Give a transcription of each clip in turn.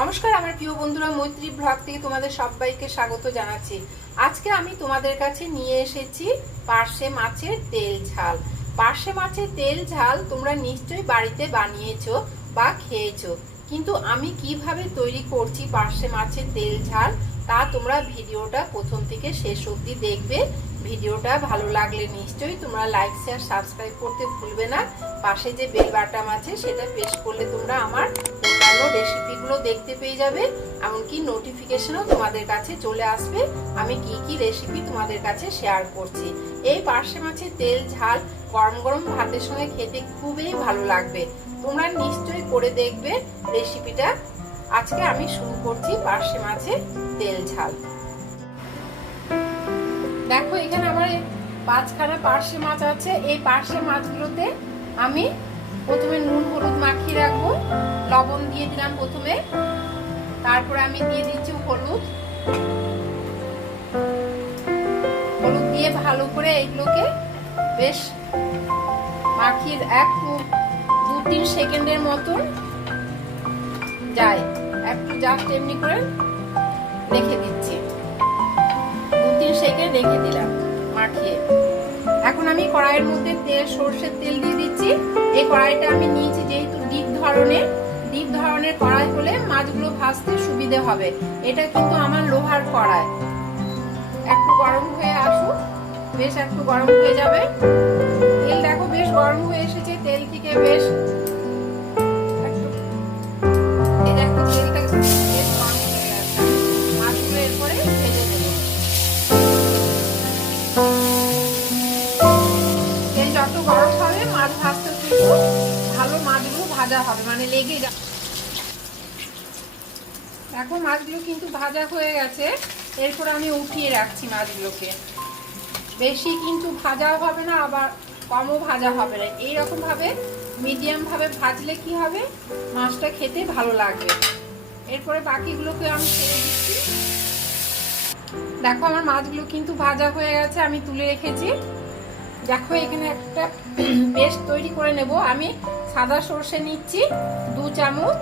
নমস্কার, আমার প্রিয় বন্ধুরা, মৈত্রী ব্লগ থেকে তোমাদের সবাইকে স্বাগত জানাচ্ছি। আজকে আমি তোমাদের কাছে নিয়ে এসেছি পার্শে মাছের তেল ঝাল। পার্শে মাছের তেল ঝাল তোমরা নিশ্চয়ই বাড়িতে বানিয়েছো বা খেয়েছো। কিন্তু আমি কীভাবে তৈরি করছি পার্শে মাছের তেল ঝাল, তা তোমরা ভিডিওটা প্রথম থেকে শেষ অবধি দেখবে। ভিডিওটা ভালো লাগলে নিশ্চয়ই তোমরা লাইক শেয়ার সাবস্ক্রাইব করতে ভুলবে না। পাশে যে বেল বাটাম আছে, সেটা প্রেস করলে তোমরা আমার অন্যান্য রেসিপিগুলো দেখতে পেয়ে যাবে, এমনকি নোটিফিকেশনও তোমাদের কাছে চলে আসবে। আমি কি কি রেসিপি তোমাদের কাছে শেয়ার করছি। এই পার্শে মাছের তেল, ঝাল, গরম গরম ভাতের সঙ্গে খেতে খুবই ভালো লাগবে। তোমরা নিশ্চয়ই করে দেখবে রেসিপিটা আজকে আমি শুরু করছি পার্শে মাছের তেল, ঝাল। দেখো, এখানে আমার পাঁচখানা পার্শে মাছ আছে। এই পার্শে মাছগুলোতে আমি প্রথমে নুন, হলুদ মাখিয়ে রাখব। লবণ দিয়ে দিলাম প্রথমে। তারপরে আমি দিয়ে দিচ্ছি হলুদ। হলুদ দিয়ে ভালো করে এগুলোকে বেশ মাখিয়ে একটু দু তিন সেকেন্ডের মতন যায়। একটু জাস্ট এমনি করে রেখে দিচ্ছি। দু তিন সেকেন্ড রেখে দিলাম মাখিয়ে। এখন আমি কড়াইয়ের মধ্যে তেল, সর্ষের তেল দিয়ে দিচ্ছি। এই কড়াইটা আমি নিয়েছি যেহেতু ডিপ ধরনের ডিপ ধরনের কড়াই হলে মাছগুলো ভাজতে সুবিধে হবে। এটা কিন্তু আমার লোহার কড়াই। একটু গরম হয়ে আসুক, বেশ একটু গরম হয়ে যাবে। তেল দেখো বেশ গরম হয়ে এসেছে, তেল থেকে বেশ একটু এটা একটু বেশ হবে মানে লেগে যাবে এখন মাছগুলো কিন্তু ভাজা হয়ে গেছে। এরপর আমি উঠিয়ে রাখছি মাছগুলোকে। বেশি কিন্তু ভাজাও হবে না, আবার কমও ভাজা হবে না। এইরকম ভাবে মিডিয়াম ভাবে ভাজলে কি হবে? মাছটা খেতে ভালো লাগবে। এরপরে বাকিগুলোকে আমি ছেড়ে দিচ্ছি। দেখো আমার মাছগুলো কিন্তু ভাজা হয়ে গেছে, আমি তুলে রেখেছি। দেখো এখানে একটা পেস্ট তৈরি করে নেব। আমি সাদা সর্ষে নিচ্ছি, দু চামচ।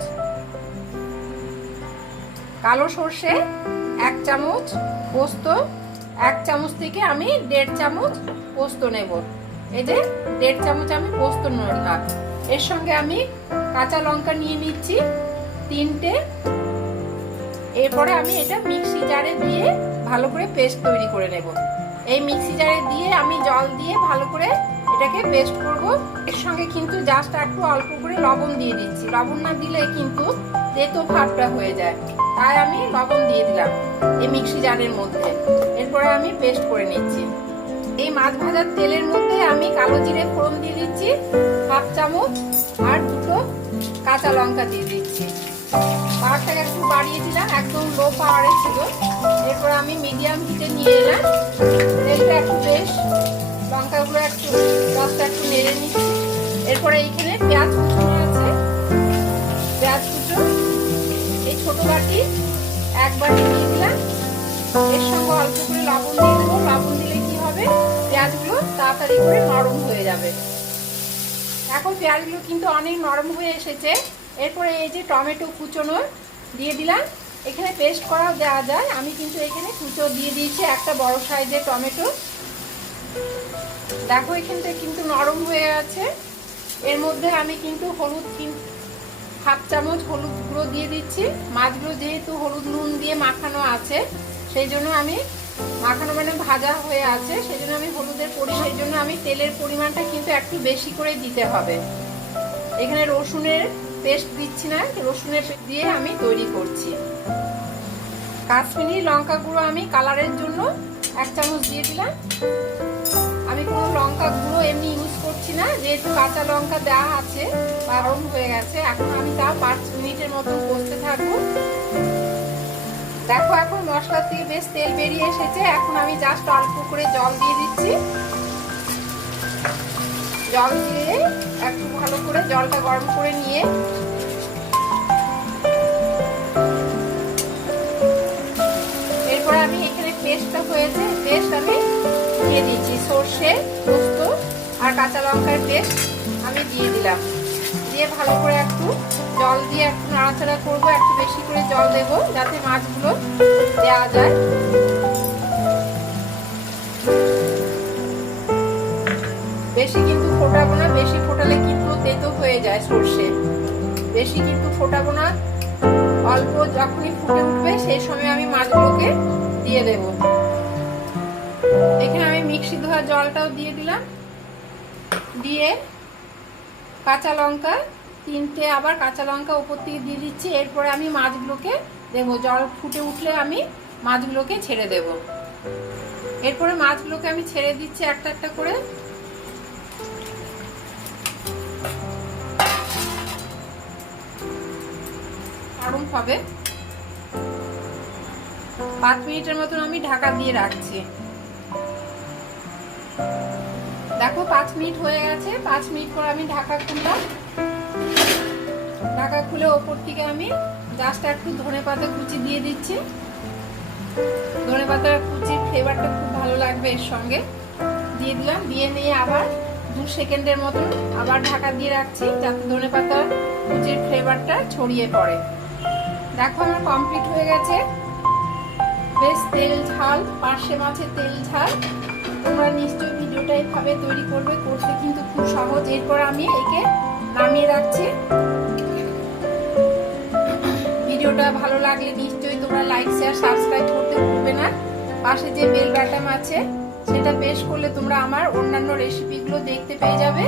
কালো সর্ষে, এক চামচ। পোস্ত, এক চামচ থেকে আমি দেড় চামচ পোস্ত নেব। এই যে, দেড় চামচ আমি পোস্ত নিলাম। এর সঙ্গে আমি কাঁচা লঙ্কা নিয়ে নিচ্ছি, তিনটে। এরপরে আমি এটা মিক্সি জারে দিয়ে ভালো করে পেস্ট তৈরি করে নেব। এই মিক্সি জারে দিয়ে আমি জল দিয়ে ভালো করে এটাকে পেস্ট করব। এর সঙ্গে কিন্তু জাস্ট একটু অল্প করে লবণ দিয়ে দিচ্ছি। লবণ না দিলে কিন্তু তেতো ভাবটা হয়ে যায়। তাই আমি লবণ দিয়ে দিলাম এই মিক্সি জারের মধ্যে। এরপরে আমি পেস্ট করে নিচ্ছি। এই মাছ ভাজার তেলের মধ্যে আমি কালো জিরে ফোড়ন দিয়ে দিচ্ছি, হাফ চামচ আর দুটো কাঁচা লঙ্কা দিয়ে দিচ্ছি। পাওয়ারটাকে একটু বাড়িয়ে দিলাম, একদম লো পাওয়ারে ছিল। নেড়ে নিচ্ছি। এরপরে এইখানে পেঁয়াজ কুচুনো আছে। পেঁয়াজ কুচো। এই ছোট বাটি এক বাটি দিয়ে দিলাম এর সঙ্গে অল্প করে লবণ দিয়ে দেবো। লবণ দিলে কি হবে? পেঁয়াজগুলো তাড়াতাড়ি করে নরম হয়ে যাবে। এখন পেঁয়াজগুলো কিন্তু অনেক নরম হয়ে এসেছে। এরপরে এই যে টমেটো কুচোনো দিয়ে দিলাম। এখানে পেস্ট করাও দেওয়া যায়। আমি কিন্তু এখানে কুচো দিয়ে দিয়েছি একটা বড় সাইজের টমেটো। দেখো, এখানটা কিন্তু নরম হয়ে আছে। এর মধ্যে আমি কিন্তু হলুদ হাফ চামচ হলুদ গুঁড়ো দিয়ে দিচ্ছি। মাছগুলো যেহেতু হলুদ নুন দিয়ে মাখানো আছে, সেই জন্য আমি মাখানো মানে ভাজা হয়ে আছে, সেই জন্য আমি হলুদের পরি, সেই জন্য আমি তেলের পরিমাণটা কিন্তু একটু বেশি করে দিতে হবে। এখানে রসুনের পেস্ট দিচ্ছি না, রসুনের দিয়ে আমি তৈরি করছি। কাশ্মীরি লঙ্কা গুঁড়ো আমি কালারের জন্য এক চামচ দিয়ে দিলাম। আমি কোনো লঙ্কা গুঁড়ো এমনি ইউজ করছি না, যেহেতু কাঁচা লঙ্কা দেওয়া আছে, বারণ হয়ে গেছে, এখন আমি তা পাঁচ মিনিটের মতো কষতে থাকব। দেখো এখন মশলা থেকে বেশ তেল বেরিয়ে এসেছে, এখন আমি জাস্ট অল্প করে জল দিয়ে দিচ্ছি। জল দিয়ে একটু ভালো করে জলটা গরম করে নিয়ে এরপর আমি এখানে পেস্টটা হয়েছে পেস্ট আমি দিয়ে দিচ্ছি। সর্ষে পোস্ত আর কাঁচা লঙ্কার পেস্ট আমি দিয়ে দিলাম। দিয়ে ভালো করে একটু জল দিয়ে একটু নাড়াচাড়া করব, একটু বেশি করে জল দেবো যাতে মাছগুলো দেওয়া যায়। বেশি কিন্তু ফোটাবো না, বেশি ফোটালে কিন্তু তেতো হয়ে যায় সর্ষে। বেশি কিন্তু ফোটাবো না, অল্প যখনই ফুটে উঠবে সেই সময় আমি মাছগুলোকে দিয়ে দেব। এখানে আমি মিক্সি ধোয়া জলটাও দিয়ে দিলাম। দিয়ে কাঁচা লঙ্কা তিনটে, আবার কাঁচা লঙ্কা উপর থেকে দিয়ে দিচ্ছি। এরপরে আমি মাছগুলোকে দেবো। জল ফুটে উঠলে আমি মাছগুলোকে ছেড়ে দেব। এরপরে মাছগুলোকে আমি ছেড়ে দিচ্ছি একটা একটা করে। আরম হবে। পাঁচ মিনিটের মতন আমি ঢাকা দিয়ে রাখছি। দেখো, পাঁচ মিনিট হয়ে গেছে। পাঁচ মিনিট পর আমি ঢাকা খুললাম। ঢাকা খুলে ওপর থেকে আমি জাস্ট একটু ধনে পাতা কুচি দিয়ে দিচ্ছি। ধনে পাতার কুচির ফ্লেভারটা খুব ভালো লাগবে এর সঙ্গে। দিয়ে দিলাম। দিয়ে নিয়ে আবার দু সেকেন্ডের মতন আবার ঢাকা দিয়ে রাখছি যাতে ধনে পাতার কুচির ফ্লেভারটা ছড়িয়ে পড়ে। দেখো, আমার কমপ্লিট হয়ে গেছে। বেশ তেল ঝাল, পার্শে মাছের তেল ঝাল। তোমরা নিশ্চয়ই ভিডিওটা এইভাবে তৈরি করবে, করতে কিন্তু খুব সহজ। এরপর আমি একে নামিয়ে রাখছি। ভিডিওটা ভালো লাগলে নিশ্চয়ই তোমরা লাইক শেয়ার সাবস্ক্রাইব করতে ভুলবে না। পাশে যে বেল বাটন আছে, সেটা প্রেস করলে তোমরা আমার অন্যান্য রেসিপিগুলো দেখতে পেয়ে যাবে।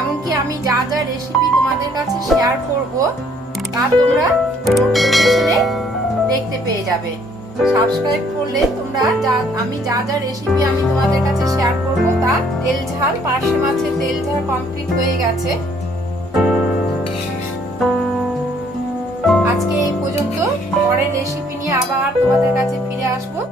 এমনকি আমি যা যা রেসিপি তোমাদের কাছে শেয়ার করব, তা তোমরা দেখতে পেয়ে যাবে। সাবস্ক্রাইব করলে তোমরা যা, আমি যা যা রেসিপি আমি তোমাদের কাছে শেয়ার করব, তা তেল ঝাল, পার্শে মাছের তেল ঝাল কমপ্লিট হয়ে গেছে। আজকে এই পর্যন্ত, পরের রেসিপি নিয়ে আবার তোমাদের কাছে ফিরে আসব।